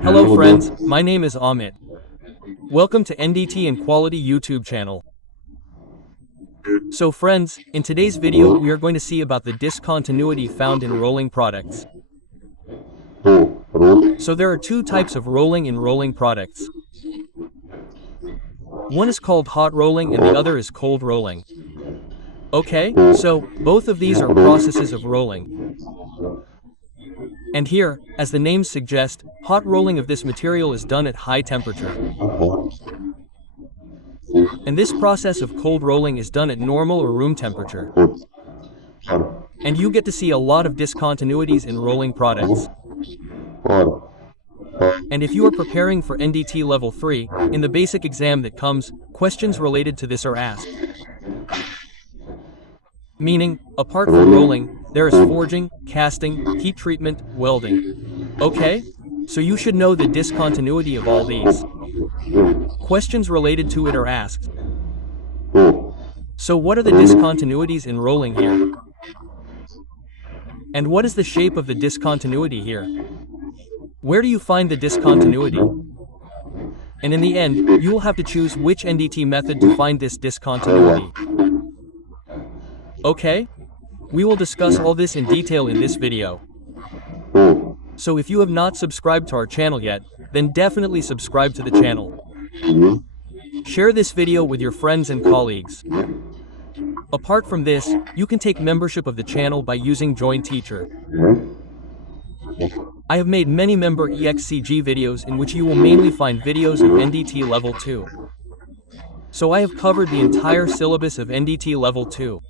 Hello friends, my name is Amit. Welcome to NDT and Quality YouTube channel. So friends, in today's video we are going to see about the discontinuity found in rolling products. So there are two types of rolling in rolling products. One is called hot rolling and the other is cold rolling. Okay, so both of these are processes of rolling. And here, as the names suggest, hot rolling of this material is done at high temperature. And this process of cold rolling is done at normal or room temperature. And you get to see a lot of discontinuities in rolling products. And if you are preparing for NDT level 3, in the basic exam that comes, questions related to this are asked. Meaning, apart from rolling, there is forging, casting, heat treatment, welding. Okay? So you should know the discontinuity of all these. Questions related to it are asked. So what are the discontinuities in rolling here? And what is the shape of the discontinuity here? Where do you find the discontinuity? And in the end, you will have to choose which NDT method to find this discontinuity. Okay? We will discuss all this in detail in this video. So if you have not subscribed to our channel yet, then definitely subscribe to the channel. Share this video with your friends and colleagues. Apart from this, you can take membership of the channel by using Join Teacher. I have made many member EXCG videos in which you will mainly find videos of NDT level 2. So I have covered the entire syllabus of NDT level 2.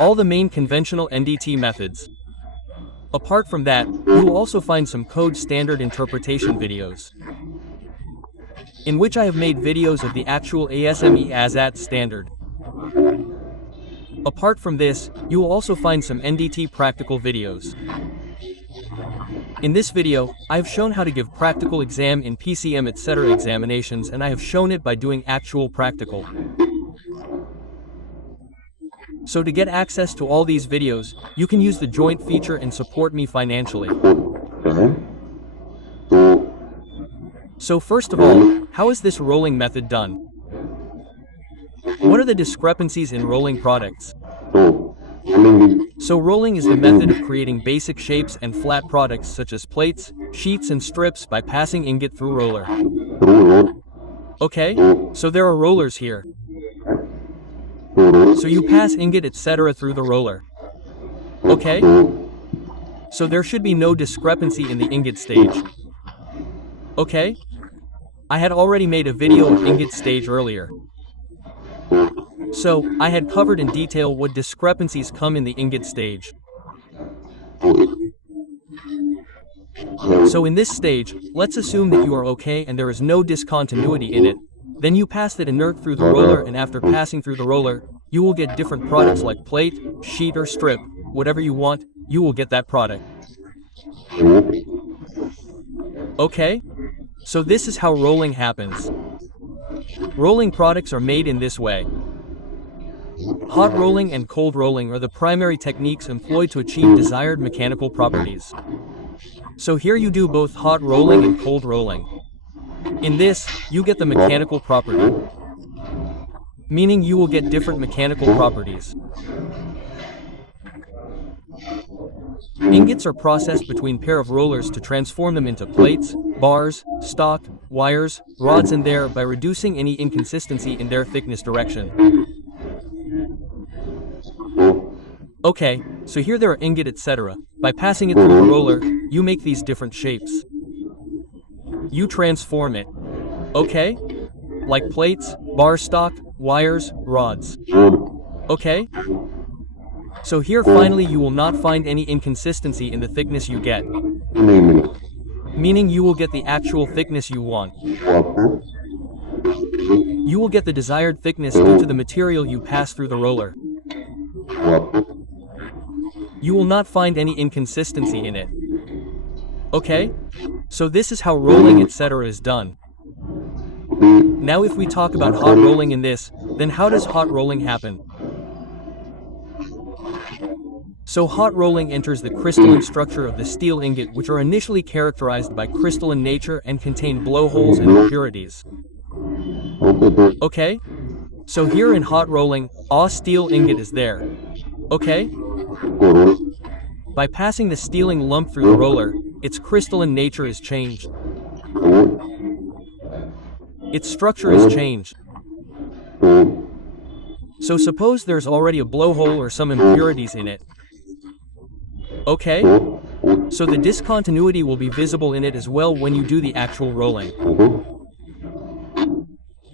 All the main conventional NDT methods. Apart from that, you will also find some code standard interpretation videos, in which I have made videos of the actual ASME ASAT standard. Apart from this, you will also find some NDT practical videos. In this video, I have shown how to give practical exam in PCM etc. examinations, and I have shown it by doing actual practical. So to get access to all these videos, you can use the joint feature and support me financially. So first of all, how is this rolling method done? What are the discrepancies in rolling products? So rolling is the method of creating basic shapes and flat products such as plates, sheets and strips by passing ingot through roller. Okay, so there are rollers here. So you pass ingot etc. through the roller. Okay? So there should be no discrepancy in the ingot stage. Okay? I had already made a video of ingot stage earlier. So, I had covered in detail what discrepancies come in the ingot stage. So in this stage, let's assume that you are okay and there is no discontinuity in it. Then you pass that inert through the roller, and after passing through the roller, you will get different products like plate, sheet or strip. Whatever you want, you will get that product. Okay? So this is how rolling happens. Rolling products are made in this way. Hot rolling and cold rolling are the primary techniques employed to achieve desired mechanical properties. So here you do both hot rolling and cold rolling. In this, you get the mechanical property, meaning you will get different mechanical properties. Ingots are processed between pair of rollers to transform them into plates, bars, stock, wires, rods and there by reducing any inconsistency in their thickness direction. Okay, so here there are ingot etc. By passing it through the roller, you make these different shapes. You transform it. Okay? Like plates, bar stock, wires, rods. Okay? So here finally you will not find any inconsistency in the thickness you get. Meaning you will get the actual thickness you want. You will get the desired thickness due to the material you pass through the roller. You will not find any inconsistency in it. Okay? So this is how rolling etc. is done. Now if we talk about hot rolling in this, then how does hot rolling happen? So hot rolling enters the crystalline structure of the steel ingot, which are initially characterized by crystalline nature and contain blowholes and impurities. Okay? So here in hot rolling, a steel ingot is there. Okay? By passing the steeling lump through the roller, its crystalline nature is changed. Its structure is changed. So suppose there's already a blowhole or some impurities in it. Okay? So the discontinuity will be visible in it as well when you do the actual rolling.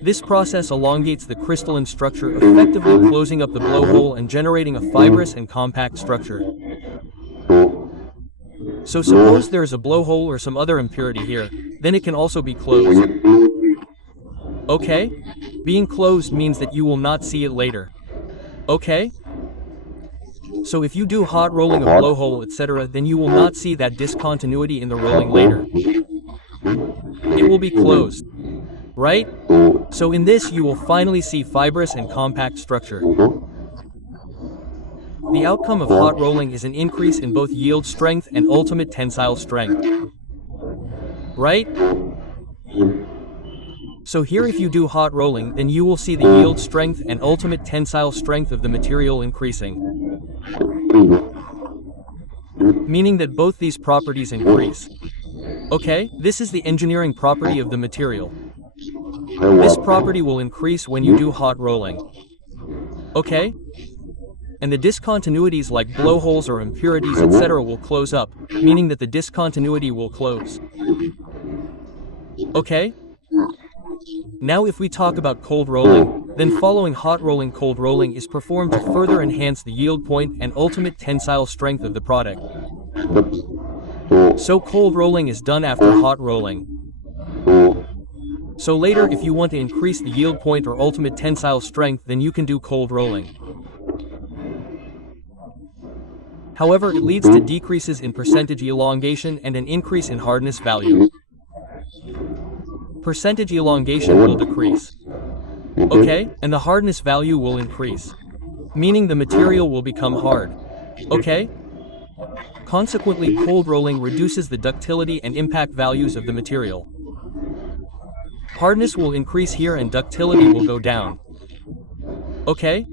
This process elongates the crystalline structure, effectively closing up the blowhole and generating a fibrous and compact structure. So suppose there is a blowhole or some other impurity here, then it can also be closed. Okay? Being closed means that you will not see it later. Okay? So if you do hot rolling of blowhole, etc., then you will not see that discontinuity in the rolling later. It will be closed. Right? So in this you will finally see fibrous and compact structure. The outcome of hot rolling is an increase in both yield strength and ultimate tensile strength. Right? So here if you do hot rolling, then you will see the yield strength and ultimate tensile strength of the material increasing. Meaning that both these properties increase. Okay, this is the engineering property of the material. This property will increase when you do hot rolling. Okay? And the discontinuities like blowholes or impurities, etc. will close up, meaning that the discontinuity will close. Okay? Now if we talk about cold rolling, then following hot rolling, cold rolling is performed to further enhance the yield point and ultimate tensile strength of the product. So cold rolling is done after hot rolling. So later if you want to increase the yield point or ultimate tensile strength, then you can do cold rolling. However, it leads to decreases in percentage elongation and an increase in hardness value. Percentage elongation will decrease. Okay, and the hardness value will increase. Meaning the material will become hard. Okay? Consequently, cold rolling reduces the ductility and impact values of the material. Hardness will increase here and ductility will go down. Okay?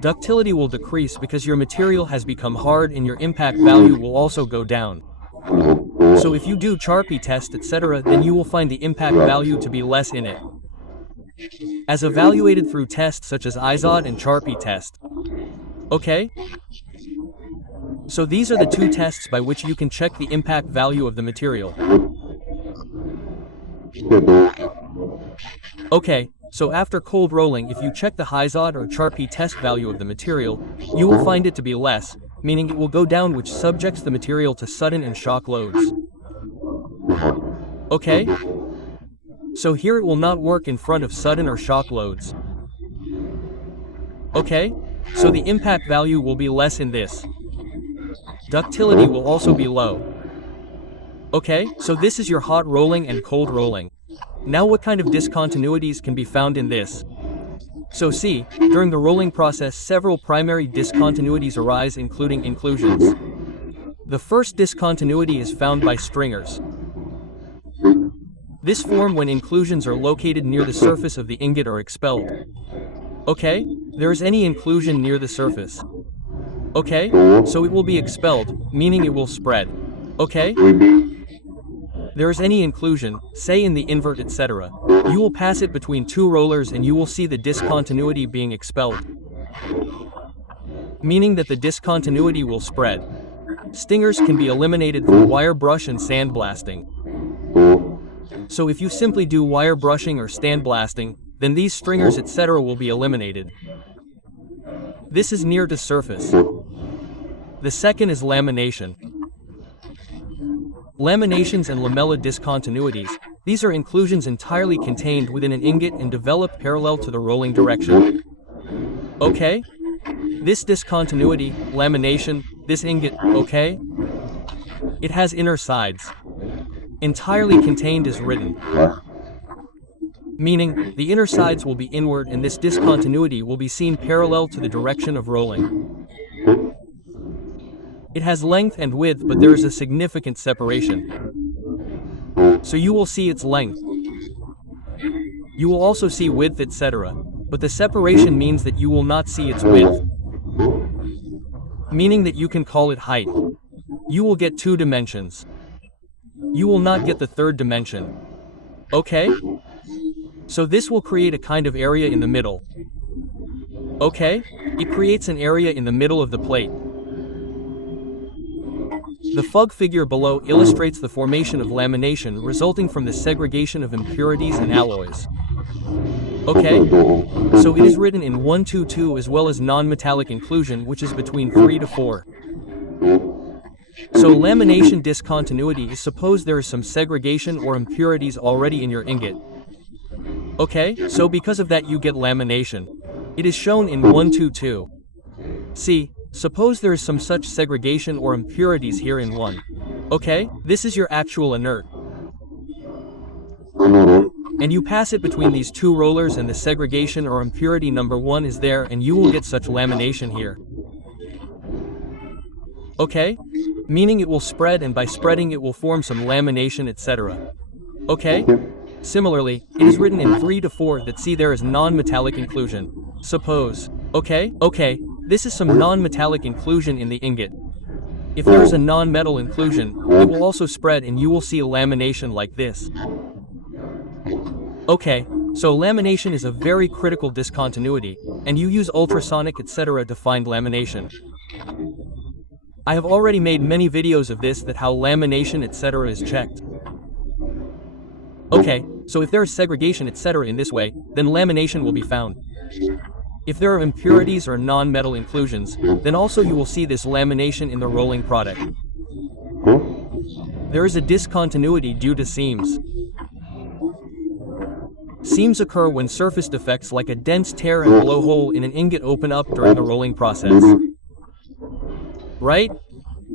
Ductility will decrease because your material has become hard and your impact value will also go down. So if you do Charpy test, etc., then you will find the impact value to be less in it, as evaluated through tests such as IZOD and Charpy test. Okay? So these are the two tests by which you can check the impact value of the material. Okay, so after cold rolling, if you check the IZOD or Charpy test value of the material, you will find it to be less, meaning it will go down, which subjects the material to sudden and shock loads. Okay? So here it will not work in front of sudden or shock loads. Okay? So the impact value will be less in this. Ductility will also be low. Okay, so this is your hot rolling and cold rolling. Now what kind of discontinuities can be found in this? So see, during the rolling process several primary discontinuities arise, including inclusions. The first discontinuity is found by stringers. This form when inclusions are located near the surface of the ingot or expelled. Okay, there is any inclusion near the surface. Okay, so it will be expelled, meaning it will spread. Okay? There is any inclusion, say in the invert, etc. You will pass it between two rollers and you will see the discontinuity being expelled. Meaning that the discontinuity will spread. Stingers can be eliminated through wire brush and sandblasting. So if you simply do wire brushing or sandblasting, then these stringers, etc. will be eliminated. This is near to surface. The second is lamination. Laminations and lamella discontinuities, these are inclusions entirely contained within an ingot and develop parallel to the rolling direction. Okay? This discontinuity, lamination, this ingot, okay? It has inner sides. Entirely contained is written. Meaning, the inner sides will be inward and this discontinuity will be seen parallel to the direction of rolling. It has length and width, but there is a significant separation. So you will see its length. You will also see width, etc. But the separation means that you will not see its width, meaning that you can call it height. You will get 2 dimensions. You will not get the 3rd dimension. Okay? So this will create a kind of area in the middle. Okay? It creates an area in the middle of the plate. The fug figure below illustrates the formation of lamination resulting from the segregation of impurities and alloys. Okay? So it is written in 122 as well as non-metallic inclusion, which is between 3 to 4. So lamination discontinuity is suppose there is some segregation or impurities already in your ingot. Okay, so because of that you get lamination. It is shown in 122. See, suppose there is some such segregation or impurities here in 1. Okay, this is your actual inert. And you pass it between these 2 rollers and the segregation or impurity number 1 is there and you will get such lamination here. Okay? Meaning it will spread, and by spreading it will form some lamination, etc. Okay? Similarly, it is written in 3 to 4 that see there is non-metallic inclusion. Suppose. Okay? Okay, this is some non-metallic inclusion in the ingot. If there is a non-metal inclusion, it will also spread and you will see a lamination like this. Okay, so lamination is a very critical discontinuity, and you use ultrasonic etc. to find lamination. I have already made many videos of this, that how lamination etc. is checked. Okay, so if there is segregation etc. in this way, then lamination will be found. If there are impurities or non-metal inclusions, then also you will see this lamination in the rolling product. There is a discontinuity due to seams. Seams occur when surface defects like a dense tear and blowhole in an ingot open up during the rolling process. Right?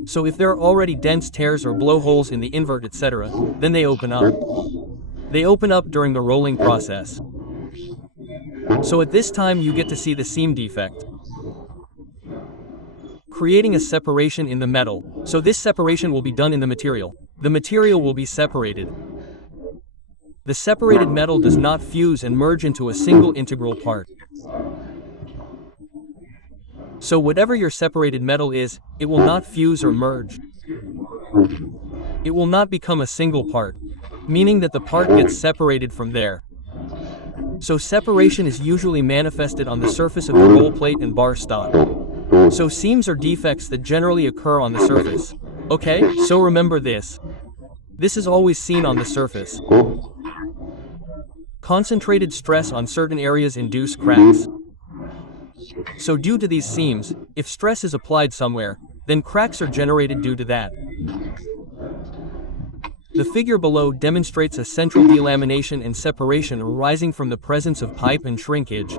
So if there are already dense tears or blowholes in the invert etc., then they open up. They open up during the rolling process. So at this time you get to see the seam defect, creating a separation in the metal. So this separation will be done in the material. The material will be separated. The separated metal does not fuse and merge into a single integral part. So whatever your separated metal is, it will not fuse or merge. It will not become a single part, meaning that the part gets separated from there. So separation is usually manifested on the surface of the roll plate and bar stock. So seams are defects that generally occur on the surface. Okay, so remember this. This is always seen on the surface. Concentrated stress on certain areas induce cracks. So due to these seams, if stress is applied somewhere, then cracks are generated due to that. The figure below demonstrates a central delamination and separation arising from the presence of pipe and shrinkage.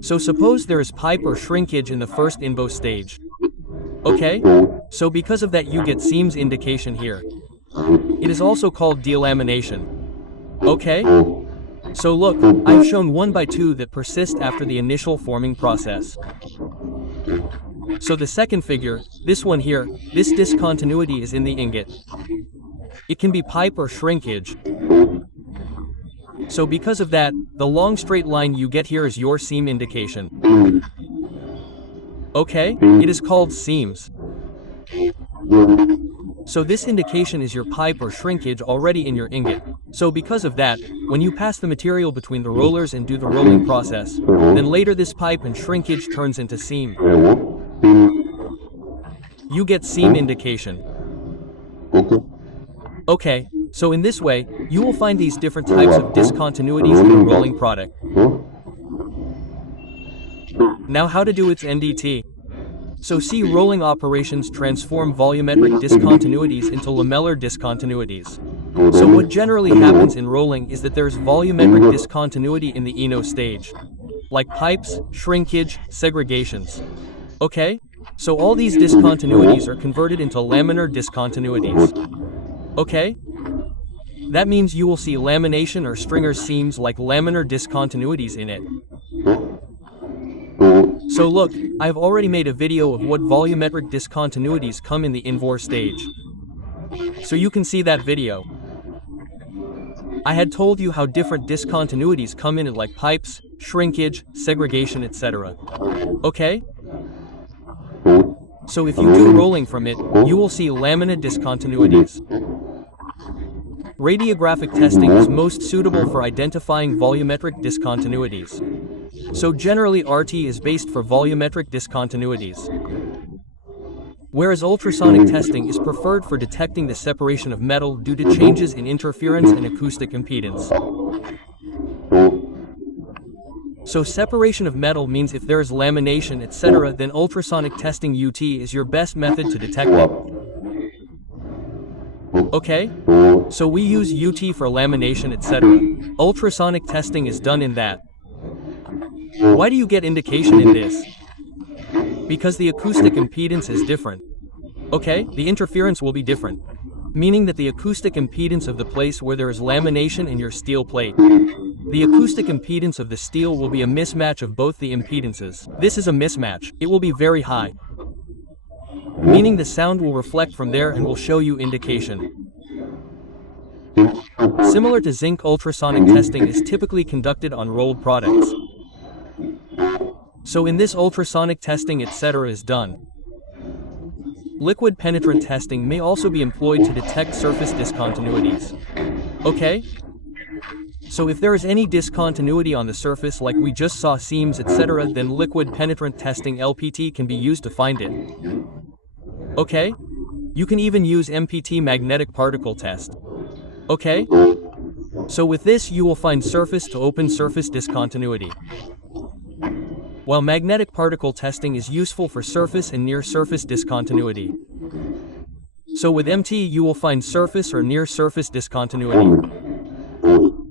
So suppose there is pipe or shrinkage in the first invo stage. Okay? So because of that you get seams indication here. It is also called delamination. Okay? So look, I have shown 1 by 2 that persist after the initial forming process. So the second figure, this one here, this discontinuity is in the ingot. It can be pipe or shrinkage. So because of that, the long straight line you get here is your seam indication. Okay? It is called seams. So this indication is your pipe or shrinkage already in your ingot. So because of that, when you pass the material between the rollers and do the rolling process, then later this pipe and shrinkage turns into seam. You get seam indication. Okay, so in this way, you will find these different types of discontinuities in the rolling product. Now how to do its NDT. So see, rolling operations transform volumetric discontinuities into lamellar discontinuities. So what generally happens in rolling is that there's volumetric discontinuity in the Eno stage, like pipes, shrinkage, segregations. Okay? So all these discontinuities are converted into laminar discontinuities. Okay? That means you will see lamination or stringer seams like laminar discontinuities in it. So look, I've already made a video of what volumetric discontinuities come in the invor stage. So you can see that video. I had told you how different discontinuities come in like pipes, shrinkage, segregation, etc. Okay? So if you do rolling from it, you will see lamina discontinuities. Radiographic testing is most suitable for identifying volumetric discontinuities. So generally RT is based for volumetric discontinuities, whereas ultrasonic testing is preferred for detecting the separation of metal due to changes in interference and acoustic impedance. So separation of metal means if there is lamination, etc., then ultrasonic testing UT is your best method to detect it. Okay? So we use UT for lamination, etc. Ultrasonic testing is done in that. Why do you get indication in this? Because the acoustic impedance is different. Okay, the interference will be different, meaning that the acoustic impedance of the place where there is lamination in your steel plate, the acoustic impedance of the steel will be a mismatch of both the impedances. This is a mismatch. It will be very high, meaning the sound will reflect from there and will show you indication. Similar to zinc, ultrasonic testing is typically conducted on rolled products. So in this ultrasonic testing, etc. is done. Liquid penetrant testing may also be employed to detect surface discontinuities. Okay? So if there is any discontinuity on the surface like we just saw seams, etc., then liquid penetrant testing LPT can be used to find it. Okay? You can even use MPT, magnetic particle test. Okay? So with this you will find surface to open surface discontinuity, while magnetic particle testing is useful for surface and near surface discontinuity. So with MT you will find surface or near surface discontinuity.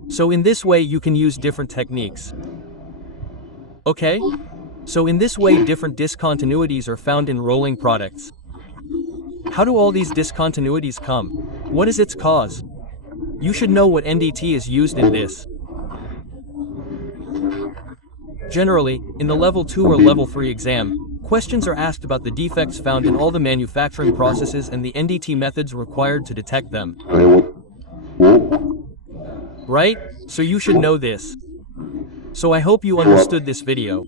So in this way you can use different techniques. Okay? So in this way different discontinuities are found in rolling products. How do all these discontinuities come? What is its cause? You should know what NDT is used in this. Generally, in the level 2 or level 3 exam, questions are asked about the defects found in all the manufacturing processes and the NDT methods required to detect them. Right? So you should know this. So I hope you understood this video.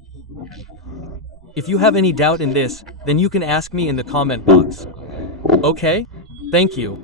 If you have any doubt in this, then you can ask me in the comment box. Okay? Thank you.